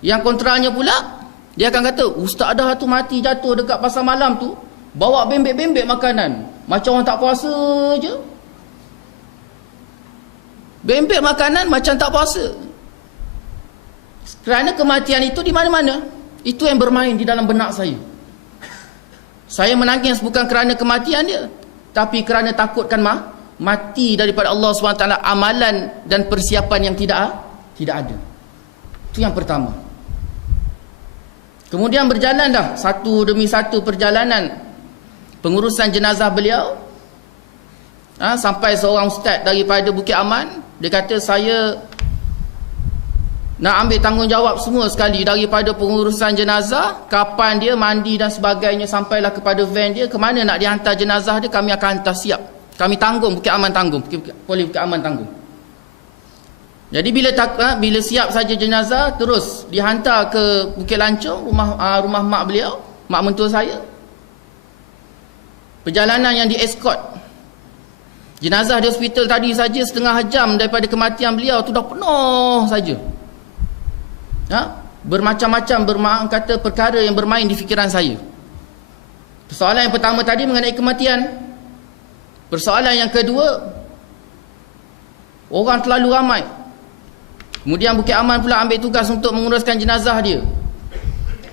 Yang kontranya pula, dia akan kata, ustazah tu mati jatuh dekat pasar malam tu, bawa bembek-bembek makanan, macam orang tak puasa je. Bembek makanan macam tak puasa. Kerana kematian itu di mana-mana. Itu yang bermain di dalam benak saya. Saya menangis bukan kerana kematian dia, tapi kerana takutkan mati daripada Allah SWT, amalan dan persiapan yang tidak ada. Itu yang pertama. Kemudian berjalan dah satu demi satu perjalanan pengurusan jenazah beliau, sampai seorang ustaz daripada Bukit Aman, dia kata, saya nak ambil tanggungjawab semua sekali, daripada pengurusan jenazah, kapan dia mandi dan sebagainya, sampailah kepada van dia, ke mana nak dihantar jenazah dia, kami akan hantar, siap. Kami tanggung, Bukit Aman tanggung, Polis Bukit Aman tanggung. Jadi bila siap saja jenazah, terus dihantar ke Bukit Lancung, rumah mak beliau, mak mentua saya. Perjalanan yang di-escort. Jenazah di hospital tadi saja setengah jam daripada kematian beliau tu dah penuh saja. Bermacam-macam kata perkara yang bermain di fikiran saya. Persoalan yang pertama tadi mengenai kematian. Persoalan yang kedua, orang terlalu ramai. Kemudian Bukit Aman pula ambil tugas untuk menguruskan jenazah dia.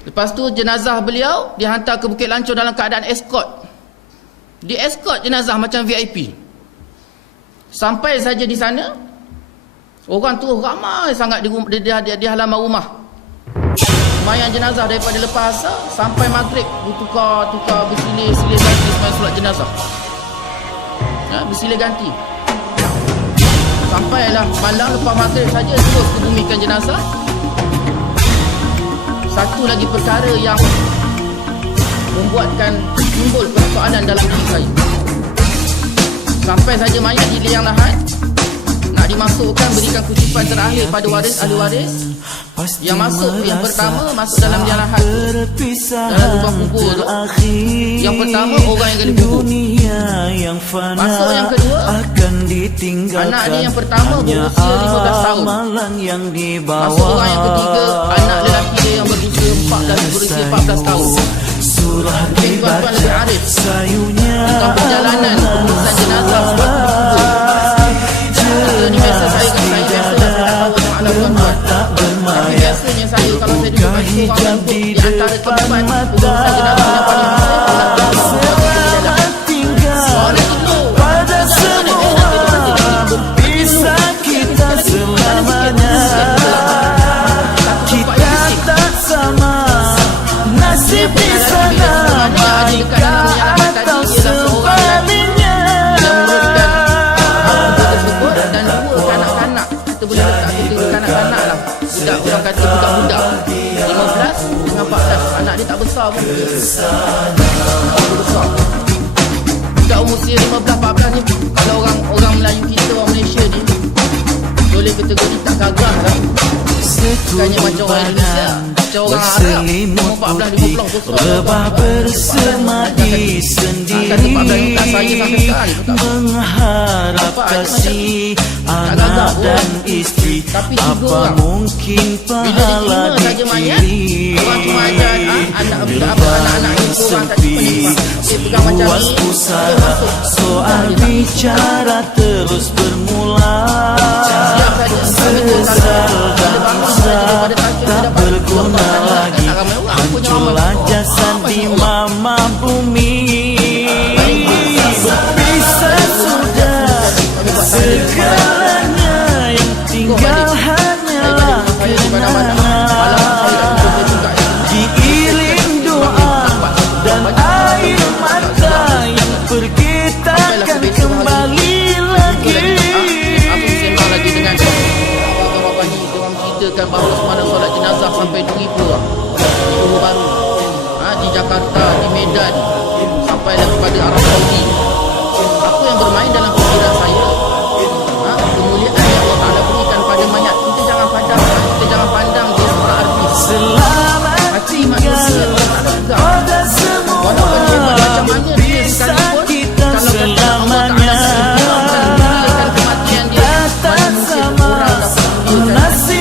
Lepas tu jenazah beliau dihantar ke Bukit Lancung dalam keadaan escort. Di-escort jenazah macam VIP. Sampai saja di sana, orang tu ramai sangat di halaman rumah. Semayang jenazah daripada lepas asar sampai maghrib, bertukar bersilir ganti semayang solat jenazah. Bersilir ganti. Sampailah malam lepas maghrib saja terus kebumikan jenazah. Satu lagi perkara yang membuatkan timbul persoalan dalam diri saya. Sampai saja mayat di liang lahat, nak dimasukkan, berikan kutipan terakhir pada ahli waris. Yang masuk, yang pertama masuk dalam liang lahat tu, dalam lubang kubur tu. Yang pertama orang yang gali kubur. Masuk yang kedua, anak dia yang pertama berusia 15 tahun. Masuk orang yang ketiga, anak lelaki dia yang berusia 14 tahun. Mungkin tuan-tuan lebih arif tentang perjalanan pengurusan jenazah sebab kubur. Ini biasa saya dah tahu masalah tuan-tuan. Tapi biasanya saya, kalau saya duduk kat seorang di antara tempat pengurusan jenazah yang paling orang kata budak-budak 15 dengan 14, anak dia tak besar pun, besar. Budak umur 15-14 ni, kalau orang Melayu kita, orang Malaysia ni, boleh kategori tak gagah lah. Bukannya macam orang Indonesia, macam orang Arab, umur 14-15 besar. Rebah bersemadi sendiri, mengharap kasih anak dan istri. Apa mungkin pahala dikiri, beban sepi, luas usaha, soal bicara terus bermula. Sesal bangsa tak berguna lagi, hancurlah jasad di mama bumi. Bisa sudah segalanya, yang tinggal hanyalah kenangan. Diiring doa dan air mata yang pergi takkan kembali lagi. Ceritakan bahawa semalam solat jenazah sampai 2,000 lah Johor Bahru, di Jakarta, di Medan, sampailah kepada Arab Saudi. Apa yang bermain dalam fikiran saya, kemuliaan yang Allah Ta'ala berikan pada mayat. Kita jangan pandang dia seorang artis. Hati manusia pada semua, walaupun dia macam mana dia sekalipun, kalau kata Allah Ta'ala menghilangkan kematian dia, mana mungkin orang dapat menghilangkan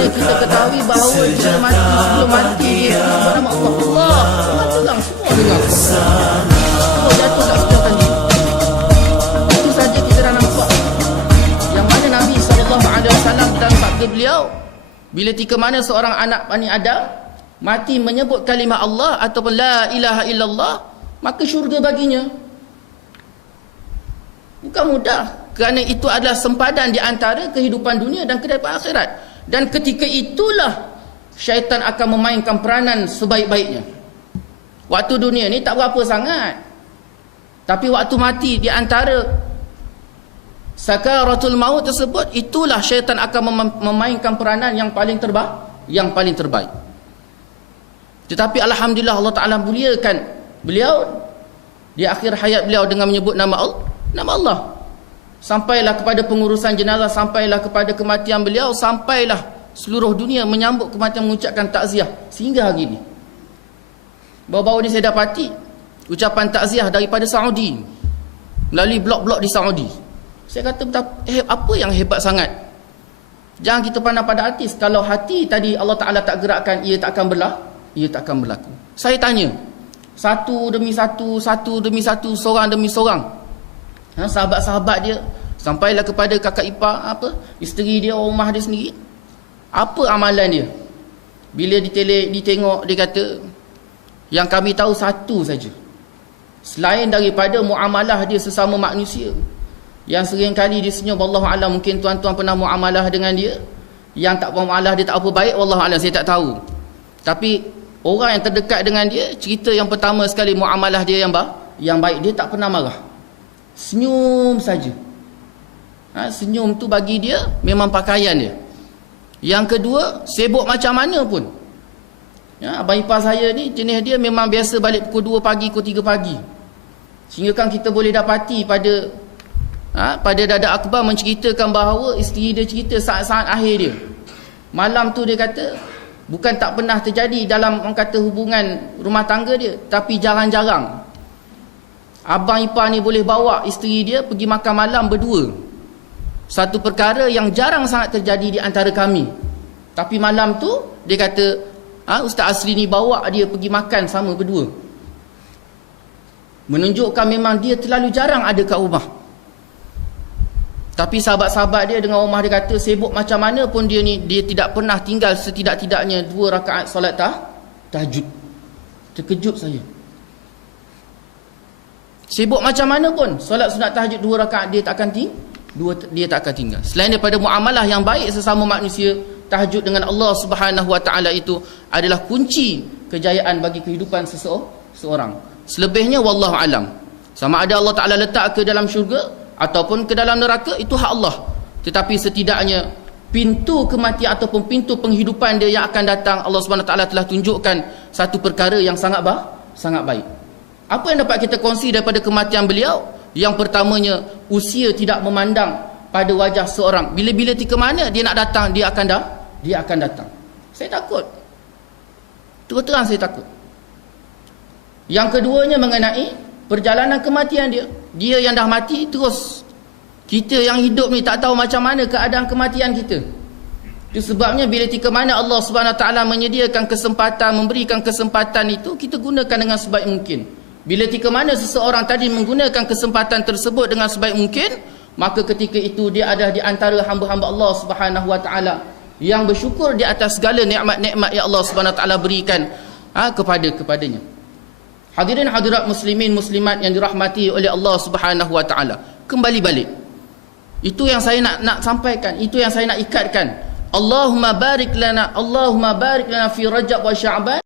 mana kita ketahui bahawa dia mati, sebelum mati dia sebut nama Allah. Allah, dengar semua dengar. Semua jatuh tak sedangkan diri. Itu saja kita dah nampak. Yang mana Nabi SAW dalam sabda beliau, bila tika mana seorang anak Bani Adam mati menyebut kalimah Allah ataupun la ilaha illallah, maka syurga baginya. Bukan mudah, kerana itu adalah sempadan di antara kehidupan dunia dan kehidupan akhirat. Dan ketika itulah syaitan akan memainkan peranan sebaik-baiknya. Waktu dunia ni tak berapa sangat, tapi waktu mati di antara sakaratul maut tersebut, itulah syaitan akan memainkan peranan yang paling terbaik. Tetapi alhamdulillah Allah Ta'ala muliakan beliau di akhir hayat beliau dengan menyebut nama Allah. Sampailah kepada pengurusan jenazah, sampailah kepada kematian beliau, sampailah seluruh dunia menyambut kematian, mengucapkan takziah sehingga hari ini. Baru-baru ni saya dapati ucapan takziah daripada Saudi melalui blog-blog di Saudi. Saya kata apa yang hebat sangat? Jangan kita pandang pada hati. Kalau hati tadi Allah Ta'ala tak gerakkan, ia tak akan berlaku. Saya tanya satu demi satu, seorang demi seorang, sahabat-sahabat dia, sampailah kepada kakak ipar, isteri dia, rumah dia sendiri, apa amalan dia. Bila ditengok, dia kata, yang kami tahu satu saja, selain daripada muamalah dia sesama manusia, yang sering kali dia senyum, wallahu alam, mungkin tuan-tuan pernah muamalah dengan dia, yang tak muamalah dia tak apa baik, wallahu alam, saya tak tahu. Tapi orang yang terdekat dengan dia, cerita yang pertama sekali muamalah dia yang baik, dia tak pernah marah, senyum saja. Senyum tu bagi dia memang pakaian dia. Yang kedua, sibuk macam mana pun, abang ipar saya ni jenis dia memang biasa balik pukul 2 pagi, pukul 3 pagi, sehingga kan kita boleh dapati pada Dada Akbar menceritakan bahawa isteri dia cerita saat-saat akhir dia, malam tu dia kata bukan tak pernah terjadi dalam orang kata hubungan rumah tangga dia, tapi jarang-jarang abang ipar ni boleh bawa isteri dia pergi makan malam berdua. Satu perkara yang jarang sangat terjadi di antara kami. Tapi malam tu dia kata Ustaz Asri ni bawa dia pergi makan sama berdua, menunjukkan memang dia terlalu jarang ada kat rumah. Tapi sahabat-sahabat dia dengan rumah dia kata sibuk macam mana pun dia ni, dia tidak pernah tinggal setidak-tidaknya 2 rakaat solat tahajud. Terkejut saya. Sibuk macam mana pun solat sunat tahajud 2 rakaat dia tak akan tinggal. Selain daripada muamalah yang baik sesama manusia, tahajud dengan Allah Subhanahu Wa Taala itu adalah kunci kejayaan bagi kehidupan seseorang. Selebihnya wallahu alam. Sama ada Allah Taala letak ke dalam syurga ataupun ke dalam neraka, itu hak Allah. Tetapi setidaknya pintu kematian ataupun pintu penghidupan dia yang akan datang, Allah Subhanahu Wa Taala telah tunjukkan satu perkara yang sangat baik. Apa yang dapat kita kongsi daripada kematian beliau? Yang pertamanya, usia tidak memandang pada wajah seorang. Bila-bila tika mana dia nak datang, dia akan datang. Saya takut. Terus terang saya takut. Yang keduanya mengenai perjalanan kematian dia. Dia yang dah mati terus. Kita yang hidup ni tak tahu macam mana keadaan kematian kita. Itu sebabnya bila tika mana Allah Subhanahu Wa Taala menyediakan kesempatan, memberikan kesempatan itu, kita gunakan dengan sebaik mungkin. Bila tika mana seseorang tadi menggunakan kesempatan tersebut dengan sebaik mungkin, maka ketika itu dia ada di antara hamba-hamba Allah Subhanahu Wa Taala yang bersyukur di atas segala nikmat-nikmat yang Allah Subhanahu Wa Taala berikan kepadanya. Hadirin hadirat muslimin muslimat yang dirahmati oleh Allah Subhanahu Wa Taala, kembali balik. Itu yang saya nak sampaikan, itu yang saya nak ikatkan. Allahumma barik lana fi Rajab wa Sya'ban.